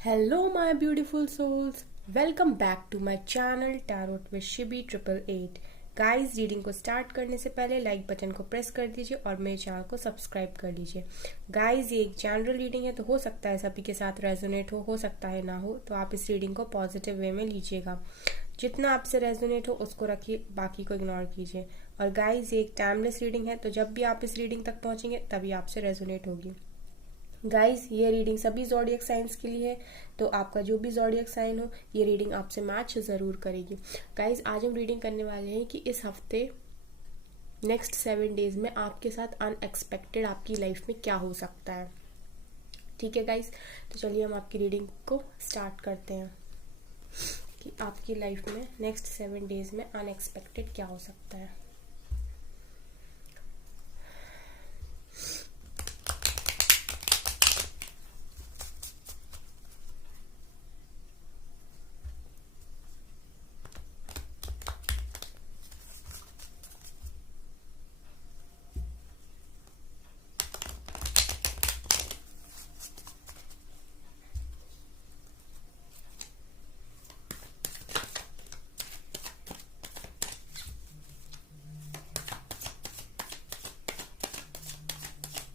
Hello, my beautiful souls. Welcome back to my channel Tarot with Shibi 888. Guys, reading को start करने से पहले like button को press कर दीजिए और मेरे चैनल को सब्सक्राइब कर लीजिए। गाइस, ये एक जनरल रीडिंग है, तो हो सकता है सभी के साथ रेजोनेट हो सकता है ना हो, तो आप इस रीडिंग को पॉजिटिव वे में लीजिएगा। जितना आपसे रेजोनेट हो उसको रखिए, बाकी को इग्नोर कीजिए। और गाइस, ये एक टाइमलेस रीडिंग है, तो जब भी आप इस रीडिंग तक पहुंचेंगे तभी आपसे रेजोनेट होगी। गाइस, ये रीडिंग सभी ज़ोडिएक साइंस के लिए है, तो आपका जो भी ज़ोडिएक साइन हो ये रीडिंग आपसे मैच ज़रूर करेगी। गाइस, आज हम रीडिंग करने वाले हैं कि इस हफ्ते नेक्स्ट 7 डेज में आपके साथ अनएक्सपेक्टेड आपकी लाइफ में क्या हो सकता है। ठीक है गाइस, तो चलिए हम आपकी रीडिंग को स्टार्ट करते हैं कि आपकी लाइफ में नेक्स्ट 7 डेज में अनएक्सपेक्टेड क्या हो सकता है।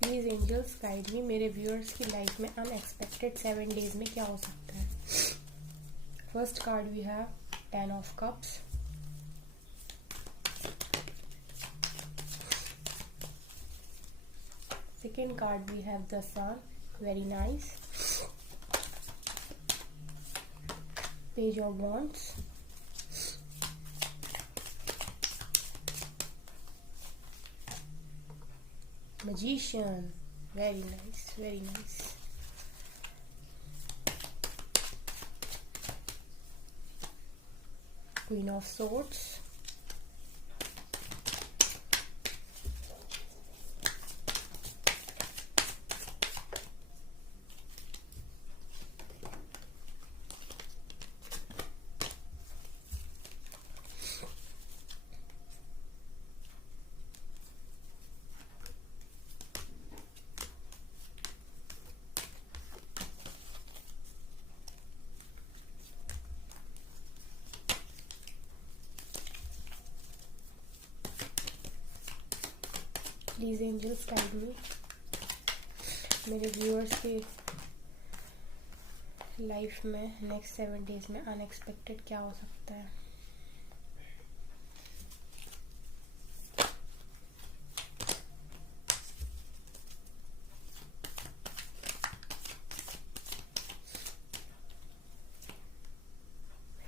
प्लीज एंजल्स गाइड मी, मेरे व्यूअर्स की लाइफ में अनएक्सपेक्टेड 7 डेज में क्या हो सकता है। First card we have 10 of cups, second card we have the sun, very nice. Page of wands, magician, very nice, very nice. Queen of swords, please angels guide me, मेरे viewers की life में next 7 days में unexpected क्या हो सकता है।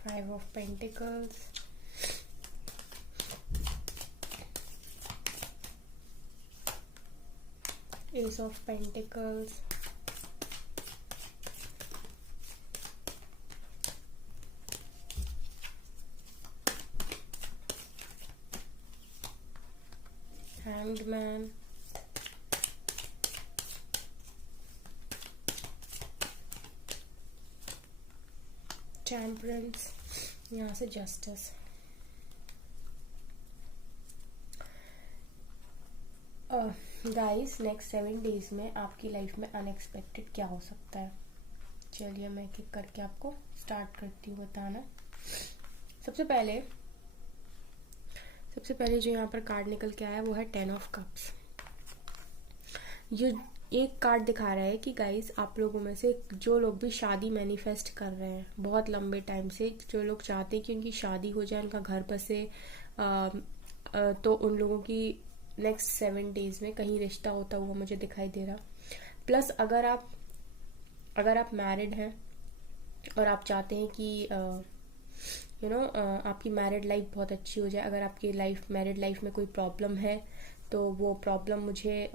Five of Pentacles, Ace of Pentacles, Hanged Man, Temperance, यहाँ से Justice। गाइस, नेक्स्ट 7 डेज में आपकी लाइफ में अनएक्सपेक्टेड क्या हो सकता है। चलिए मैं एक एक करके आपको स्टार्ट करती हूँ बताना। सबसे पहले जो यहाँ पर कार्ड निकल के आया वो है 10 ऑफ कप्स। ये एक कार्ड दिखा रहा है कि गाइस, आप लोगों में से जो लोग भी शादी मैनिफेस्ट कर रहे हैं बहुत लंबे टाइम से, जो लोग चाहते हैं कि उनकी शादी हो जाए, उनका घर बसे, तो उन लोगों की नेक्स्ट 7 डेज में कहीं रिश्ता होता हुआ मुझे दिखाई दे रहा। प्लस अगर आप मैरिड हैं और आप चाहते हैं कि आपकी मैरिड लाइफ बहुत अच्छी हो जाए, अगर आपकी मैरिड लाइफ में कोई प्रॉब्लम है तो वो प्रॉब्लम मुझे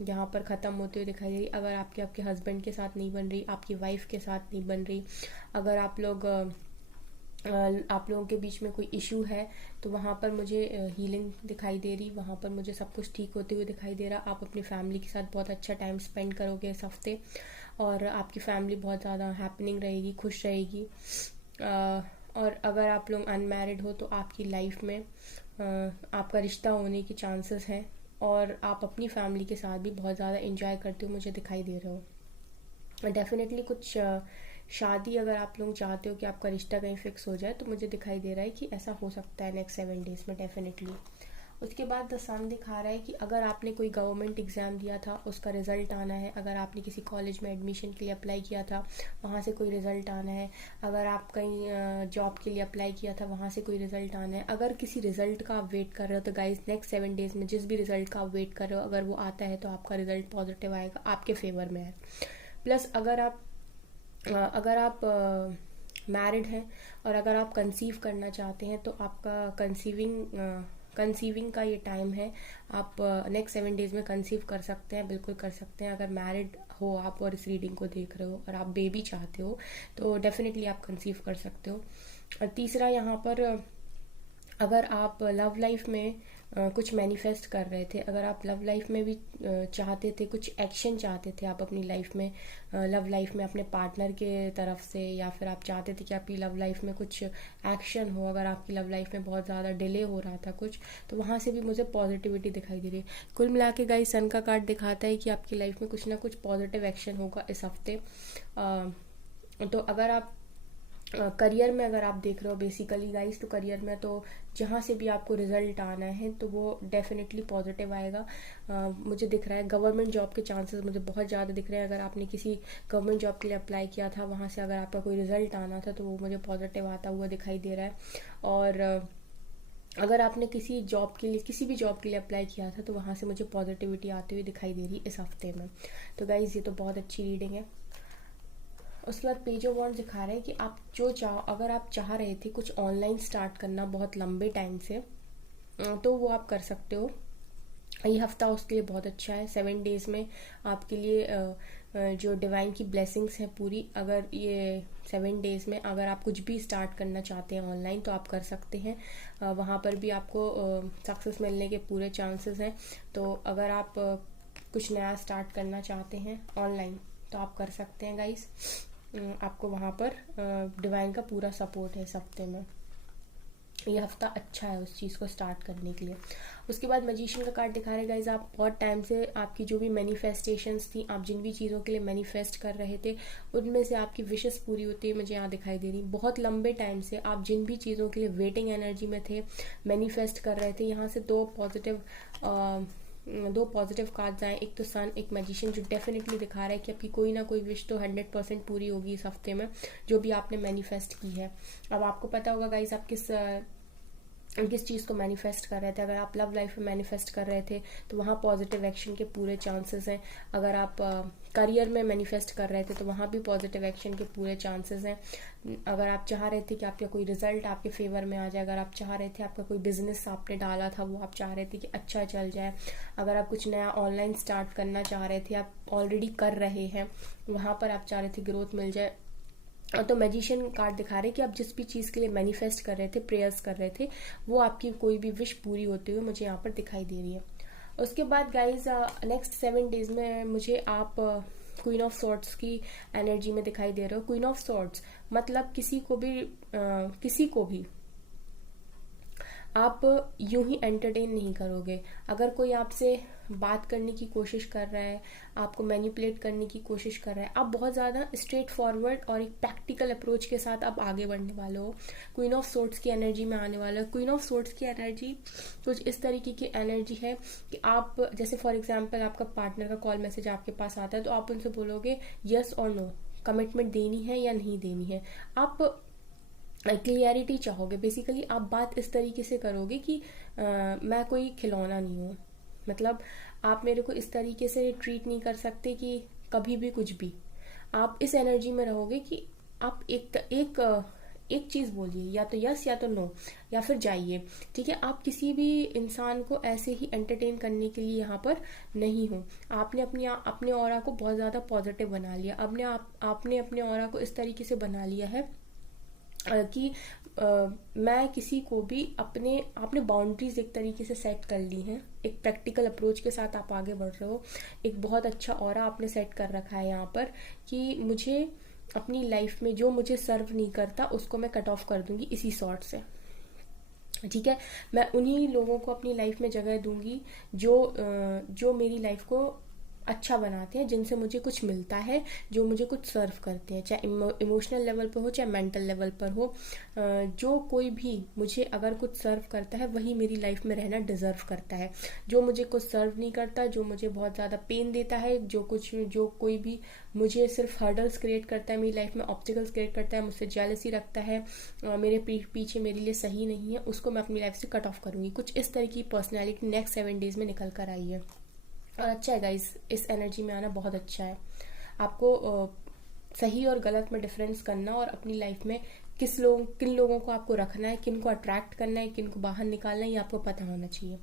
यहाँ पर ख़त्म होते हुए दिखाई दे रही। अगर आपके हस्बैंड के साथ नहीं बन रही, आपकी वाइफ के साथ नहीं बन रही, अगर आप लोगों के बीच में कोई इशू है तो वहाँ पर मुझे हीलिंग दिखाई दे रही, वहाँ पर मुझे सब कुछ ठीक होते हुए दिखाई दे रहा। आप अपनी फैमिली के साथ बहुत अच्छा टाइम स्पेंड करोगे इस हफ्ते और आपकी फैमिली बहुत ज़्यादा हैपनिंग रहेगी, खुश रहेगी। और अगर आप लोग अनमैरिड हो तो आपकी लाइफ में आपका रिश्ता होने के चांसेस हैं और आप अपनी फैमिली के साथ भी बहुत ज़्यादा इंजॉय करते हो मुझे दिखाई दे रहे हो। डेफिनेटली कुछ शादी अगर आप लोग चाहते हो कि आपका रिश्ता कहीं फिक्स हो जाए, तो मुझे दिखाई दे रहा है कि ऐसा हो सकता है नेक्स्ट 7 डेज में डेफिनेटली। उसके बाद द सन दिखा रहा है कि अगर आपने कोई गवर्नमेंट एग्ज़ाम दिया था उसका रिज़ल्ट आना है, अगर आपने किसी कॉलेज में एडमिशन के लिए अप्लाई किया था वहाँ से कोई रिज़ल्ट आना है, अगर आप कहीं जॉब के लिए अप्लाई किया था वहाँ से कोई रिज़ल्ट आना है। अगर किसी रिज़ल्ट का आप वेट कर रहे हो तो गाइस नेक्स्ट 7 डेज में जिस भी रिज़ल्ट का आप वेट कर रहे हो, अगर वो आता है तो आपका रिज़ल्ट पॉजिटिव आएगा, आपके फेवर में है। प्लस अगर आप मैरिड हैं और अगर आप कंसीव करना चाहते हैं तो आपका कंसीविंग का ये टाइम है। आप नेक्स्ट 7 डेज में कंसीव कर सकते हैं, बिल्कुल कर सकते हैं। अगर मैरिड हो आप और इस रीडिंग को देख रहे हो और आप बेबी चाहते हो तो डेफिनेटली आप कंसीव कर सकते हो। और तीसरा यहाँ पर अगर आप लव लाइफ में कुछ मैनिफेस्ट कर रहे थे, अगर आप लव लाइफ में भी चाहते थे, कुछ एक्शन चाहते थे आप अपनी लाइफ में, लव लाइफ में अपने पार्टनर के तरफ से, या फिर आप चाहते थे कि आपकी लव लाइफ में कुछ एक्शन हो, अगर आपकी लव लाइफ में बहुत ज़्यादा डिले हो रहा था कुछ, तो वहाँ से भी मुझे पॉजिटिविटी दिखाई दे रही है। कुल मिला के गाइस सन का कार्ड दिखाता है कि आपकी लाइफ में कुछ ना कुछ पॉजिटिव एक्शन होगा इस हफ्ते। तो अगर आप करियर में अगर आप देख रहे हो बेसिकली गाइस, तो करियर में तो जहाँ से भी आपको रिजल्ट आना है तो वो डेफिनेटली पॉजिटिव आएगा। मुझे दिख रहा है गवर्नमेंट जॉब के चांसेस मुझे बहुत ज़्यादा दिख रहे हैं। अगर आपने किसी गवर्नमेंट जॉब के लिए अप्लाई किया था वहाँ से अगर आपका कोई रिजल्ट आना था तो वो मुझे पॉजिटिव आता हुआ दिखाई दे रहा है। और अगर आपने किसी भी जॉब के लिए अप्लाई किया था तो वहाँ से मुझे पॉजिटिविटी आती हुई दिखाई दे रही इस हफ्ते में। तो गाइज ये तो बहुत अच्छी रीडिंग है। उसके बाद पेज ऑफ वॉन्ड्स दिखा रहे हैं कि आप अगर आप चाह रहे थे कुछ ऑनलाइन स्टार्ट करना बहुत लंबे टाइम से, तो वो आप कर सकते हो। ये हफ्ता उसके लिए बहुत अच्छा है। 7 डेज में आपके लिए जो डिवाइन की ब्लेसिंग्स हैं पूरी, अगर ये 7 डेज में अगर आप कुछ भी स्टार्ट करना चाहते हैं ऑनलाइन तो आप कर सकते हैं। वहाँ पर भी आपको सक्सेस मिलने के पूरे चांसेस हैं। तो अगर आप कुछ नया स्टार्ट करना चाहते हैं ऑनलाइन तो आप कर सकते हैं गाइस। आपको वहाँ पर डिवाइन का पूरा सपोर्ट है इस हफ्ते में। ये हफ्ता अच्छा है उस चीज़ को स्टार्ट करने के लिए। उसके बाद मैजिशियन का कार्ड दिखा रहे गाइज, आप बहुत टाइम से आपकी जो भी मैनिफेस्टेशंस थी, आप जिन भी चीज़ों के लिए मैनिफेस्ट कर रहे थे उनमें से आपकी विशेस पूरी होती है मुझे यहाँ दिखाई दे रही। बहुत लंबे टाइम से आप जिन भी चीज़ों के लिए वेटिंग एनर्जी में थे, मैनिफेस्ट कर रहे थे, यहाँ से दो पॉजिटिव कार्ड्स आए, एक तो सन, एक मैजिशियन, जो डेफिनेटली दिखा रहा है कि आपकी कोई ना कोई विश तो 100% पूरी होगी इस हफ्ते में जो भी आपने मैनिफेस्ट की है। अब आपको पता होगा गाइस आप किस चीज़ को मैनिफेस्ट कर रहे थे। अगर आप लव लाइफ में मैनिफेस्ट कर रहे थे तो वहाँ पॉजिटिव एक्शन के पूरे चांसेस हैं। अगर आप करियर में मैनिफेस्ट कर रहे थे तो वहाँ भी पॉजिटिव एक्शन के पूरे चांसेस हैं। अगर आप चाह रहे थे कि आपका कोई रिजल्ट आपके फेवर में आ जाए, अगर आप चाह रहे थे आपका कोई बिजनेस आपने डाला था वो आप चाह रहे थे कि अच्छा चल जाए, अगर आप कुछ नया ऑनलाइन स्टार्ट करना चाह रहे थे, आप ऑलरेडी कर रहे हैं, वहाँ पर आप चाह रहे थे ग्रोथ मिल जाए, तो मैजिशियन कार्ड दिखा रहे हैं कि आप जिस भी चीज़ के लिए मैनिफेस्ट कर रहे थे, प्रेयर्स कर रहे थे, वो आपकी कोई भी विश पूरी होते हुए मुझे यहाँ पर दिखाई दे रही है। उसके बाद गाइज नेक्स्ट 7 डेज में मुझे आप क्वीन ऑफ सॉर्ड्स की एनर्जी में दिखाई दे रहे हो। क्वीन ऑफ सॉर्ड्स मतलब किसी को भी आप यूं ही एंटरटेन नहीं करोगे। अगर कोई आपसे बात करने की कोशिश कर रहा है, आपको मैनिपुलेट करने की कोशिश कर रहा है, आप बहुत ज़्यादा स्ट्रेट फॉरवर्ड और एक प्रैक्टिकल अप्रोच के साथ आप आगे बढ़ने वाले हो। क्वीन ऑफ सोर्ड्स की एनर्जी में आने वाले हो। क्वीन ऑफ सोर्ड्स की एनर्जी कुछ इस तरीके की एनर्जी है कि आप जैसे फॉर एग्जाम्पल आपका पार्टनर का कॉल मैसेज आपके पास आता है तो आप उनसे बोलोगे यस और नो, कमिटमेंट देनी है या नहीं देनी है। आप क्लियरिटी चाहोगे। बेसिकली आप बात इस तरीके से करोगे कि मैं कोई खिलौना नहीं हूँ, मतलब आप मेरे को इस तरीके से ट्रीट नहीं कर सकते कि कभी भी कुछ भी। आप इस एनर्जी में रहोगे कि आप एक चीज़ बोलिए, या तो यस या तो नो या फिर जाइए, ठीक है। आप किसी भी इंसान को ऐसे ही एंटरटेन करने के लिए यहाँ पर नहीं हो। आपने अपने ऑरा को बहुत ज़्यादा पॉजिटिव बना लिया। आपने अपने ऑरा को इस तरीके से बना लिया है कि मैं किसी को भी आपने बाउंड्रीज एक तरीके से सेट कर ली हैं। एक प्रैक्टिकल अप्रोच के साथ आप आगे बढ़ रहे हो। एक बहुत अच्छा ऑरा आपने सेट कर रखा है यहाँ पर कि मुझे अपनी लाइफ में जो मुझे सर्व नहीं करता उसको मैं कट ऑफ कर दूंगी इसी सॉर्ट से, ठीक है। मैं उन्हीं लोगों को अपनी लाइफ में जगह दूंगी जो मेरी लाइफ को अच्छा बनाते हैं, जिनसे मुझे कुछ मिलता है, जो मुझे कुछ सर्व करते हैं, चाहे इमोशनल लेवल पर हो चाहे मेंटल लेवल पर हो। जो कोई भी मुझे अगर कुछ सर्व करता है वही मेरी लाइफ में रहना डिजर्व करता है। जो मुझे कुछ सर्व नहीं करता, जो मुझे बहुत ज़्यादा पेन देता है, जो कोई भी मुझे सिर्फ हर्डल्स क्रिएट करता है मेरी लाइफ में, ऑब्स्टिकल्स क्रिएट करता है, मुझसे जेलसी रखता है, मेरे पीछे मेरे लिए सही नहीं है, उसको मैं अपनी लाइफ से कट ऑफ करूंगी। कुछ इस तरह की पर्सनैलिटी नेक्स्ट 7 डेज में निकल कर आई है। और अच्छा है गाइस, इस एनर्जी में आना बहुत अच्छा है। आपको सही और गलत में डिफरेंस करना और अपनी लाइफ में किन लोगों को आपको रखना है, किन को अट्रैक्ट करना है, किन को बाहर निकालना है, ये आपको पता होना चाहिए।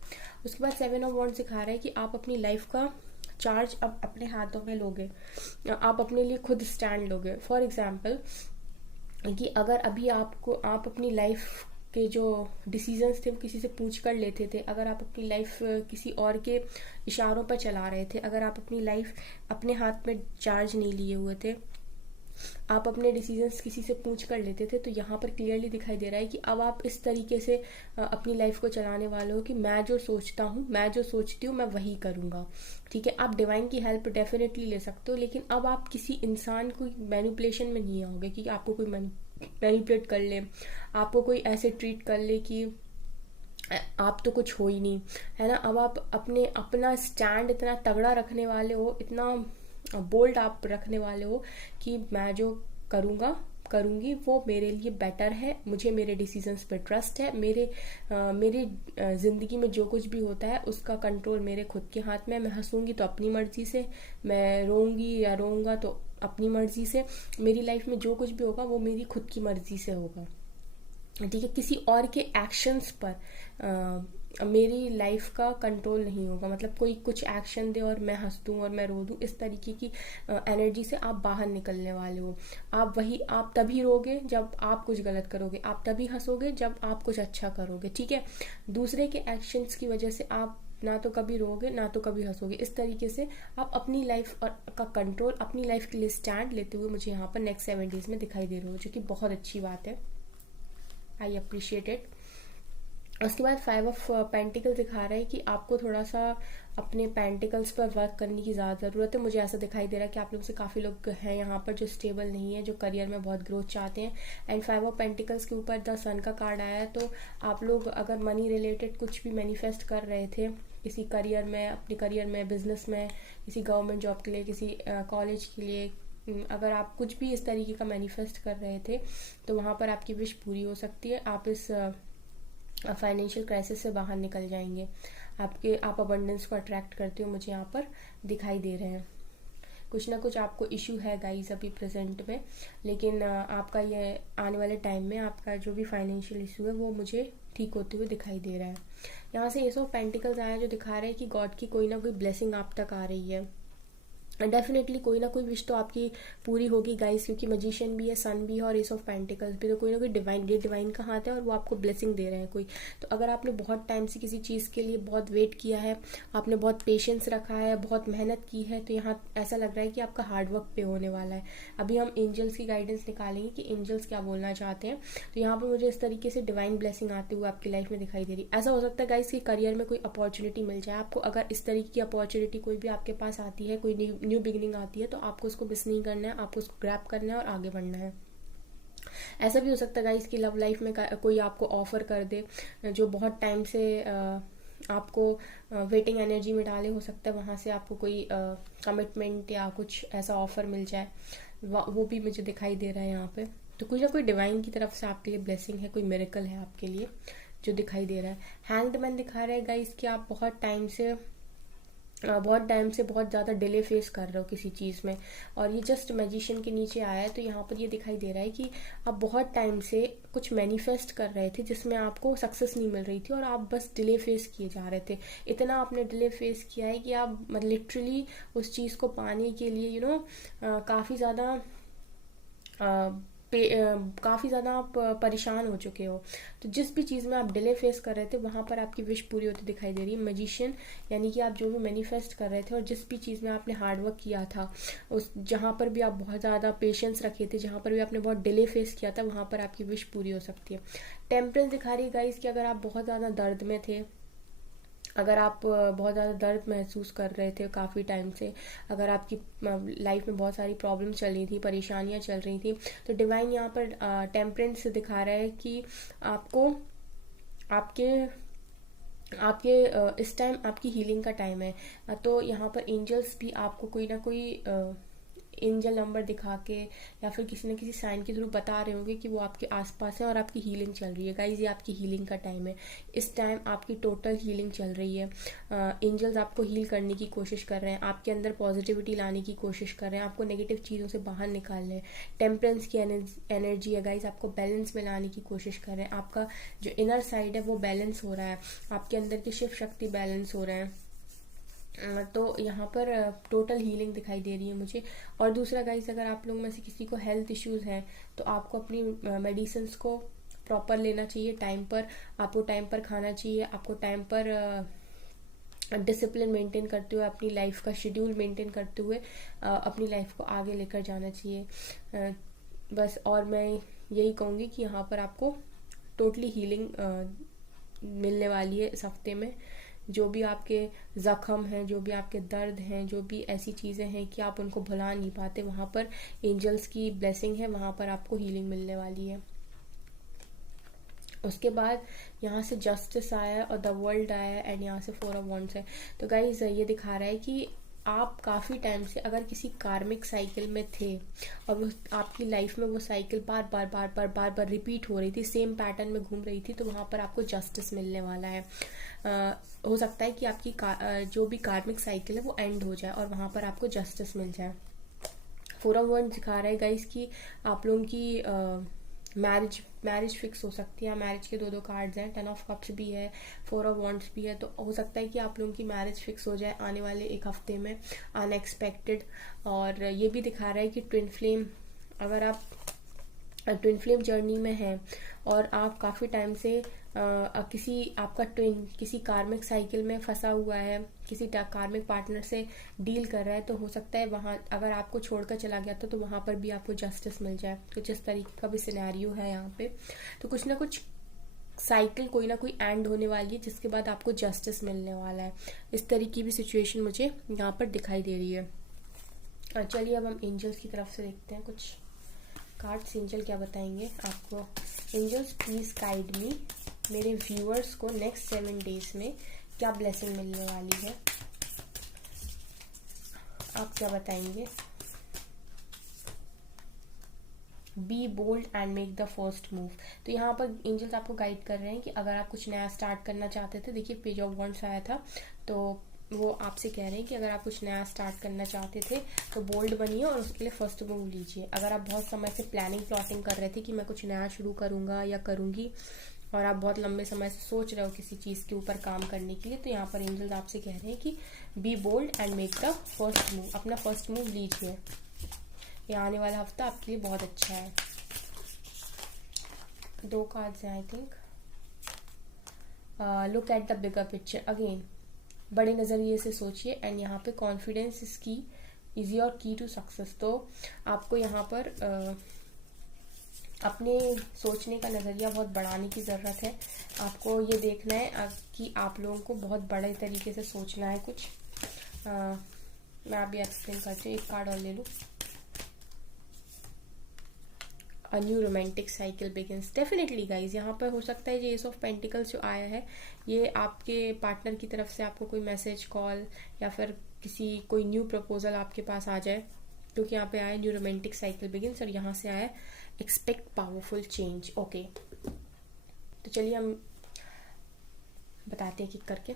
उसके बाद 7 ऑफ वॉन्ड्स सिखा रहा है कि आप अपनी लाइफ का चार्ज अब अपने हाथों में लोगे, आप अपने लिए खुद स्टैंड लोगे। फॉर एग्जाम्पल कि अगर अभी आप अपनी लाइफ के जो डिसीजंस थे वो किसी से पूछ कर लेते थे, अगर आप अपनी लाइफ किसी और के इशारों पर चला रहे थे, अगर आप अपनी लाइफ अपने हाथ में चार्ज नहीं लिए हुए थे, आप अपने डिसीजंस किसी से पूछ कर लेते थे, तो यहाँ पर क्लियरली दिखाई दे रहा है कि अब आप इस तरीके से अपनी लाइफ को चलाने वाले हो कि मैं जो सोचता हूँ, मैं जो सोचती हूँ, मैं वही करूँगा। ठीक है, आप डिवाइन की हेल्प डेफिनेटली ले सकते हो, लेकिन अब आप किसी इंसान को मैनिपुलेशन में नहीं आओगे कि आपको कोई मैनिपुलेट कर ले, आपको कोई ऐसे ट्रीट कर ले कि आप तो कुछ हो ही नहीं, है ना। अब आप अपना स्टैंड इतना तगड़ा रखने वाले हो, इतना बोल्ड आप रखने वाले हो कि मैं जो करूंगी वो मेरे लिए बेटर है, मुझे मेरे डिसीजंस पे ट्रस्ट है, मेरी ज़िंदगी में जो कुछ भी होता है उसका कंट्रोल मेरे खुद के हाथ में है। मैं हंसूंगी तो अपनी मर्जी से, मैं रोऊंगी या रोऊंगा तो अपनी मर्जी से, मेरी लाइफ में जो कुछ भी होगा वो मेरी खुद की मर्जी से होगा। ठीक है, किसी और के एक्शंस पर मेरी लाइफ का कंट्रोल नहीं होगा। मतलब कोई कुछ एक्शन दे और मैं हंस दूं और मैं रो दूं, इस तरीके की एनर्जी से आप बाहर निकलने वाले हो। आप तभी रोगे जब आप कुछ गलत करोगे, आप तभी हंसोगे जब आप कुछ अच्छा करोगे। ठीक है, दूसरे के एक्शंस की वजह से आप ना तो कभी रोगे ना तो कभी हंसोगे। इस तरीके से आप अपनी लाइफ का कंट्रोल, अपनी लाइफ के लिए स्टैंड लेते हुए मुझे यहाँ पर नेक्स्ट 7 डेज में दिखाई दे रहे हो, जो कि बहुत अच्छी बात है। I appreciate it. उसके बाद 5 ऑफ पेंटिकल्स दिखा रहा है कि आपको थोड़ा सा अपने पेंटिकल्स पर वर्क करने की ज़्यादा ज़रूरत है। मुझे ऐसा दिखाई दे रहा है कि आप लोग से काफ़ी लोग हैं यहाँ पर जो स्टेबल नहीं है, जो करियर में बहुत ग्रोथ चाहते हैं। एंड 5 ऑफ पेंटिकल्स के ऊपर द सन का कार्ड आया है, तो आप लोग अगर मनी रिलेटेड कुछ भी मैनिफेस्ट कर रहे थे किसी करियर में, अपने करियर में, बिजनेस में, किसी गवर्नमेंट जॉब के लिए, किसी कॉलेज के लिए, अगर आप कुछ भी इस तरीके का मैनिफेस्ट कर रहे थे तो वहाँ पर आपकी विश पूरी हो सकती है। आप इस फाइनेंशियल क्राइसिस से बाहर निकल जाएंगे। आप अबंडेंस को अट्रैक्ट करते हो, मुझे यहाँ पर दिखाई दे रहे हैं। कुछ ना कुछ आपको इशू है गाइस अभी प्रेजेंट में, लेकिन आपका ये आने वाले टाइम में आपका जो भी फाइनेंशियल इशू है वो मुझे ठीक होते हुए दिखाई दे रहा है। यहाँ से एस ऑफ पेंटिकल्स आया जो दिखा रहा है कि गॉड की कोई ना कोई ब्लेसिंग आप तक आ रही है। डेफिनेटली कोई ना कोई विश तो आपकी पूरी होगी गाइस, क्योंकि मजिशियन भी है, सन भी है और एस ऑफ पेंटिकल्स भी, तो कोई ना कोई डिवाइन का हाथ है और वो आपको ब्लेसिंग दे रहे हैं कोई। तो अगर आपने बहुत टाइम से किसी चीज़ के लिए बहुत वेट किया है, आपने बहुत पेशेंस रखा है, बहुत मेहनत की है, तो यहाँ ऐसा लग रहा है कि आपका हार्डवर्क पे होने वाला है। अभी हम एंजल्स की गाइडेंस निकालेंगे कि एंजल्स क्या बोलना चाहते हैं। तो यहाँ पर मुझे इस तरीके से डिवाइन ब्लेसिंग आते हुए आपकी लाइफ में दिखाई दे रही है। ऐसा हो सकता है गाइस कि करियर में कोई अपॉर्चुनिटी मिल जाए आपको। अगर इस तरीके की अपॉर्चुनिटी कोई भी आपके पास आती है, कोई न्यू बिगिनिंग आती है, तो आपको उसको मिस नहीं करना है, आपको उसको ग्रैब करना है और आगे बढ़ना है। ऐसा भी हो सकता है गाइस कि लव लाइफ में कोई आपको ऑफर कर दे जो बहुत टाइम से आपको वेटिंग एनर्जी में डाले, हो सकता है वहाँ से आपको कोई कमिटमेंट या कुछ ऐसा ऑफर मिल जाए, वो भी मुझे दिखाई दे रहा है यहाँ पे। तो कुछ ना कोई डिवाइन की तरफ से आपके लिए ब्लेसिंग है, कोई मिरेकल है आपके लिए जो दिखाई दे रहा है। हैंग्ड मैन दिखा रहा है गाइस कि आप बहुत टाइम से बहुत ज़्यादा डिले फेस कर रहे हो किसी चीज़ में, और ये जस्ट मैजिशियन के नीचे आया है। तो यहाँ पर ये दिखाई दे रहा है कि आप बहुत टाइम से कुछ मैनिफेस्ट कर रहे थे जिसमें आपको सक्सेस नहीं मिल रही थी और आप बस डिले फेस किए जा रहे थे। इतना आपने डिले फेस किया है कि आप लिटरली उस चीज़ को पाने के लिए काफ़ी ज़्यादा आप परेशान हो चुके हो। तो जिस भी चीज़ में आप डिले फेस कर रहे थे वहाँ पर आपकी विश पूरी होती दिखाई दे रही है। मैजिशियन यानी कि आप जो भी मैनिफेस्ट कर रहे थे और जिस भी चीज़ में आपने हार्डवर्क किया था, उस जहाँ पर भी आप बहुत ज़्यादा पेशेंस रखे थे, जहाँ पर भी आपने बहुत डिले फेस किया था, वहाँ पर आपकी विश पूरी हो सकती है। टेम्परेंस दिखा रही है गाइस कि अगर आप बहुत ज़्यादा दर्द में थे, अगर आप बहुत ज़्यादा दर्द महसूस कर रहे थे काफ़ी टाइम से, अगर आपकी लाइफ में बहुत सारी प्रॉब्लम चल रही थी, परेशानियां चल रही थी, तो डिवाइन यहाँ पर टेम्परेंस दिखा रहा है कि आपको आपके आपके इस टाइम आपकी हीलिंग का टाइम है। तो यहाँ पर एंजल्स भी आपको कोई ना कोई एंजल नंबर दिखा के या फिर किसी न किसी साइन के थ्रू बता रहे होंगे कि वो आपके आसपास है और आपकी हीलिंग चल रही है। गाइज ये आपकी हीलिंग का टाइम है। इस टाइम आपकी टोटल हीलिंग चल रही है। एंजल्स आपको हील करने की कोशिश कर रहे हैं, आपके अंदर पॉजिटिविटी लाने की कोशिश कर रहे हैं, आपको नेगेटिव चीज़ों से बाहर निकाल रहे हैं। टेम्परेंस की एनर्जी है गाइज, आपको बैलेंस में लाने की कोशिश कर रहे हैं। आपका जो इनर साइड है वो बैलेंस हो रहा है, आपके अंदर की शिव शक्ति बैलेंस हो रहे हैं। तो यहाँ पर टोटल हीलिंग दिखाई दे रही है मुझे। और दूसरा गाइस, अगर आप लोग में से किसी को हेल्थ इश्यूज हैं तो आपको अपनी मेडिसिन को प्रॉपर लेना चाहिए, टाइम पर आपको टाइम पर खाना चाहिए, आपको टाइम पर डिसिप्लिन मेंटेन करते हुए, अपनी लाइफ का शेड्यूल मेंटेन करते हुए अपनी लाइफ को आगे लेकर जाना चाहिए। बस और मैं यही कहूँगी कि यहाँ पर आपको टोटली हीलिंग मिलने वाली है इस हफ्ते में। जो भी आपके जख्म हैं, जो भी आपके दर्द हैं, जो भी ऐसी चीज़ें हैं कि आप उनको भुला नहीं पाते, वहाँ पर एंजल्स की ब्लेसिंग है, वहाँ पर आपको हीलिंग मिलने वाली है। उसके बाद यहाँ से जस्टिस आया और द वर्ल्ड आया एंड यहाँ से 4 ऑफ वॉन्ड्स है। तो गाइज ये दिखा रहा है कि आप काफ़ी टाइम से अगर किसी कार्मिक साइकिल में थे और वो आपकी लाइफ में वो साइकिल बार बार रिपीट हो रही थी, सेम पैटर्न में घूम रही थी, तो वहाँ पर आपको जस्टिस मिलने वाला है। हो सकता है कि आपकी जो भी कार्मिक साइकिल है वो एंड हो जाए और वहाँ पर आपको जस्टिस मिल जाए। 4 ऑफ वॉन्ड्स दिखा रहा है गाइस कि आप लोगों की मैरिज फिक्स हो सकती है। मैरिज के 2 कार्ड्स हैं, 10 ऑफ कप्स भी है, 4 ऑफ वॉन्ड्स भी है। तो हो सकता है कि आप लोगों की मैरिज फिक्स हो जाए आने वाले एक हफ्ते में, अनएक्सपेक्टेड। और ये भी दिखा रहा है कि ट्विन फ्लेम, अगर आप ट्विन फ्लेम जर्नी में हैं और आप काफ़ी टाइम से आपका ट्विन किसी कार्मिक साइकिल में फंसा हुआ है, किसी कार्मिक पार्टनर से डील कर रहा है, तो हो सकता है वहाँ अगर आपको छोड़कर चला गया था तो वहाँ पर भी आपको जस्टिस मिल जाए। कुछ इस तरीके का भी सिनेरियो है यहाँ पे। तो कुछ ना कुछ साइकिल कोई ना कोई एंड होने वाली है जिसके बाद आपको जस्टिस मिलने वाला है। इस तरीके की भी सिचुएशन मुझे यहाँ पर दिखाई दे रही है। चलिए अब हम एंजल्स की तरफ से देखते हैं कुछ कार्ड्स। एंजल क्या बताएंगे आपको। एंजल्स प्लीज गाइड मी, मेरे व्यूअर्स को नेक्स्ट 7 डेज में क्या ब्लेसिंग मिलने वाली है, आप क्या बताएंगे। Be bold and make the first move. तो यहाँ पर एंजल्स आपको गाइड कर रहे हैं कि अगर आप कुछ नया स्टार्ट करना चाहते थे, देखिए पेज ऑफ वॉन्ड्स आया था, तो वो आपसे कह रहे हैं कि अगर आप कुछ नया स्टार्ट करना चाहते थे तो बोल्ड बनिए और उसके लिए फर्स्ट मूव लीजिए। अगर आप बहुत समय से प्लानिंग कर रहे थे कि मैं कुछ नया शुरू करूंगा या करूंगी और आप बहुत लंबे समय से सोच रहे हो किसी चीज़ के ऊपर काम करने के लिए, तो यहाँ पर एंजल्स आपसे कह रहे हैं कि be bold and make the first move, अपना फर्स्ट मूव लीजिए। ये आने वाला हफ्ता आपके लिए बहुत अच्छा है। 2 कार्ड्स हैं I think. Look at the bigger picture again, बड़े नज़रिए से सोचिए एंड यहाँ पे कॉन्फिडेंस इज की, इज योर की टू सक्सेस। तो आपको यहाँ पर अपने सोचने का नज़रिया बहुत बढ़ाने की ज़रूरत है। आपको ये देखना है कि आप लोगों को बहुत बड़े तरीके से सोचना है कुछ। मैं अभी एक्सप्लेन करती हूँ, एक कार्ड और ले लूँ। A new romantic cycle begins. Definitely guys, यहाँ पर हो सकता है ये एस ऑफ पेंटिकल्स जो आया है ये आपके पार्टनर की तरफ से आपको कोई मैसेज, कॉल या फिर कोई न्यू प्रपोजल आपके पास आ जाए, क्योंकि यहाँ पे आया न्यू रोमांटिक साइकिल बिगिंस और यहाँ से आया एक्सपेक्ट पावरफुल चेंज। ओके, तो चलिए हम बताते हैं किक करके।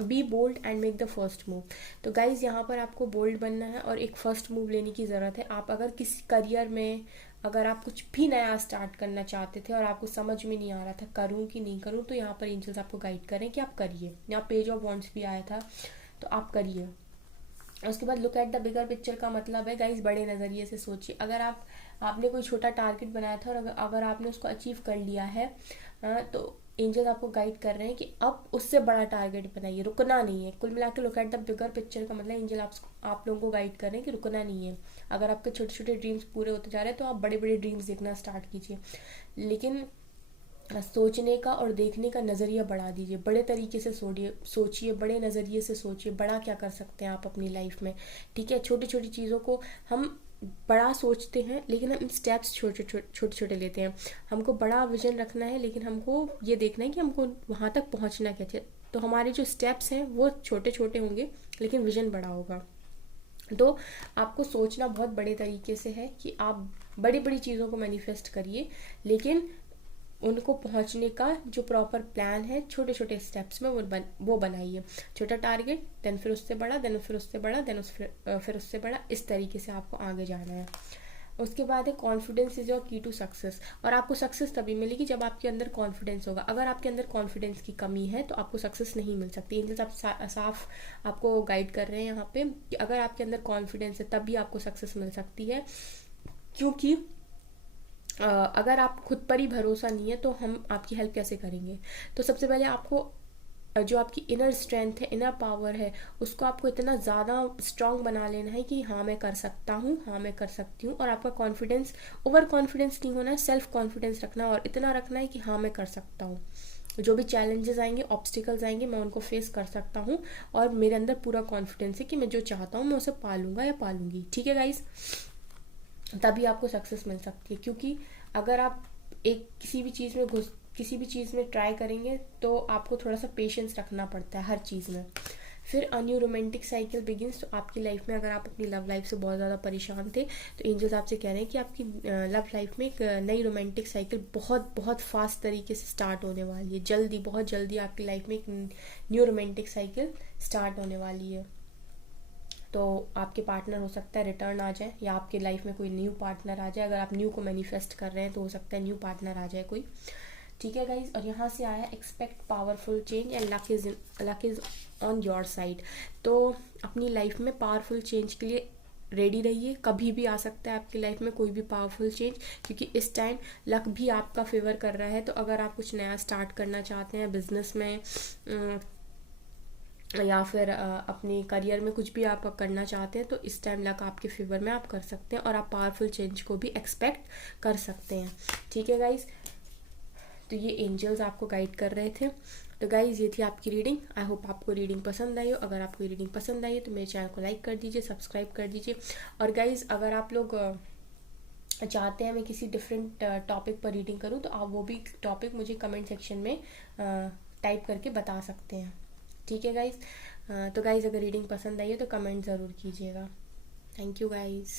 Be bold and make the first move. तो गाइज यहाँ पर आपको बोल्ड बनना है और एक फर्स्ट मूव लेने की ज़रूरत है। आप अगर किसी करियर में अगर आप कुछ भी नया स्टार्ट करना चाहते थे और आपको समझ में नहीं आ रहा था करूं कि नहीं करूं, तो यहाँ पर एंजल्स आपको गाइड करें कि आप करिए। यहाँ पेज ऑफ वॉन्ड्स भी आया था, तो आप करिए। उसके बाद look at the bigger picture का मतलब है गाइस बड़े नज़रिए से सोचिए। अगर आपने कोई छोटा टारगेट बनाया था और अगर आपने उसको अचीव कर लिया है तो एंजल्स आपको गाइड कर रहे हैं कि अब उससे बड़ा टारगेट बनाइए, रुकना नहीं है। कुल मिला के look at the bigger picture का मतलब एंजल आप लोगों को गाइड कर रहे हैं कि रुकना नहीं है। अगर आपके छोटे छोटे ड्रीम्स पूरे होते जा रहे हैं तो आप बड़े बड़े ड्रीम्स देखना स्टार्ट कीजिए, लेकिन सोचने का और देखने का नज़रिया बढ़ा दीजिए, बड़े तरीके से सोचिए, बड़े नज़रिए से सोचिए, बड़ा क्या कर सकते हैं आप अपनी लाइफ में। ठीक है, छोटी छोटी चीज़ों को हम बड़ा सोचते हैं लेकिन हम स्टेप्स छोटे छोटे छोटे लेते हैं। हमको बड़ा विजन रखना है लेकिन हमको ये देखना है कि हमको वहाँ तक पहुँचना कैसे। तो हमारे जो स्टेप्स हैं वो छोटे छोटे होंगे लेकिन विजन बड़ा होगा। तो आपको सोचना बहुत बड़े तरीके से है कि आप बड़ी बड़ी चीज़ों को मैनिफेस्ट करिए, लेकिन उनको पहुंचने का जो प्रॉपर प्लान है छोटे छोटे स्टेप्स में वो बनाइए। छोटा टारगेट, देन फिर उससे बड़ा, देन फिर उससे बड़ा, देन फिर उससे बड़ा, इस तरीके से आपको आगे जाना है। उसके बाद है कॉन्फिडेंस इज योर की टू सक्सेस। और आपको सक्सेस तभी मिलेगी जब आपके अंदर कॉन्फिडेंस होगा। अगर आपके अंदर कॉन्फिडेंस की कमी है तो आपको सक्सेस नहीं मिल सकती। एंजल्स आप साफ आपको गाइड कर रहे हैं यहाँ पे कि अगर आपके अंदर कॉन्फिडेंस है तभी आपको सक्सेस मिल सकती है। क्योंकि अगर आप खुद पर ही भरोसा नहीं है तो हम आपकी हेल्प कैसे करेंगे। तो सबसे पहले आपको जो आपकी इनर स्ट्रेंथ है, इनर पावर है, उसको आपको इतना ज़्यादा स्ट्रांग बना लेना है कि हाँ मैं कर सकता हूँ, हाँ मैं कर सकती हूँ। और आपका कॉन्फिडेंस, ओवर कॉन्फिडेंस नहीं होना है, सेल्फ कॉन्फिडेंस रखना और इतना रखना है कि हाँ मैं कर सकता हूँ। जो भी चैलेंजेस आएंगे, ऑब्स्टिकल्स आएंगे, मैं उनको फेस कर सकता हूँ और मेरे अंदर पूरा कॉन्फिडेंस है कि मैं जो चाहता हूँ मैं उसे पालूंगा या पालूंगी। ठीक है गाइज, तभी आपको सक्सेस मिल सकती है। क्योंकि अगर आप एक किसी भी चीज़ में ट्राई करेंगे तो आपको थोड़ा सा पेशेंस रखना पड़ता है हर चीज़ में। फिर a new romantic cycle begins. तो आपकी लाइफ में अगर आप अपनी लव लाइफ से बहुत ज़्यादा परेशान थे तो एंजल्स आपसे कह रहे हैं कि आपकी लव लाइफ में एक नई रोमांटिक साइकिल बहुत बहुत फास्ट तरीके से स्टार्ट होने वाली है। जल्दी, बहुत जल्दी आपकी लाइफ में एक न्यू रोमांटिक साइकिल स्टार्ट होने वाली है। तो आपके पार्टनर हो सकता है रिटर्न आ जाए या आपके लाइफ में कोई न्यू पार्टनर आ जाए। अगर आप न्यू को मैनिफेस्ट कर रहे हैं तो हो सकता है न्यू पार्टनर आ जाए कोई। ठीक है गाइज, और यहाँ से आया expect powerful change and luck is on your side. तो अपनी लाइफ में पावरफुल चेंज के लिए रेडी रहिए। कभी भी आ सकता है आपकी लाइफ में कोई भी पावरफुल चेंज, क्योंकि इस टाइम लक भी आपका फेवर कर रहा है। तो अगर आप कुछ नया स्टार्ट करना चाहते हैं बिजनेस में या फिर अपने करियर में कुछ भी आप करना चाहते हैं तो इस टाइम लक आपके फेवर में आप कर सकते हैं और आप पावरफुल चेंज को भी एक्सपेक्ट कर सकते हैं। ठीक है गाइज, तो ये एंजल्स आपको गाइड कर रहे थे। तो गाइज ये थी आपकी रीडिंग। आई होप आपको रीडिंग पसंद आई हो। अगर आपको रीडिंग पसंद आई है तो मेरे चैनल को लाइक कर दीजिए, सब्सक्राइब कर दीजिए। और गाइज अगर आप लोग चाहते हैं मैं किसी डिफरेंट टॉपिक पर रीडिंग करूं तो आप वो भी टॉपिक मुझे कमेंट सेक्शन में टाइप करके बता सकते हैं। ठीक है गाइज, तो गाइज अगर रीडिंग पसंद आई है तो कमेंट ज़रूर कीजिएगा। Thank you guys.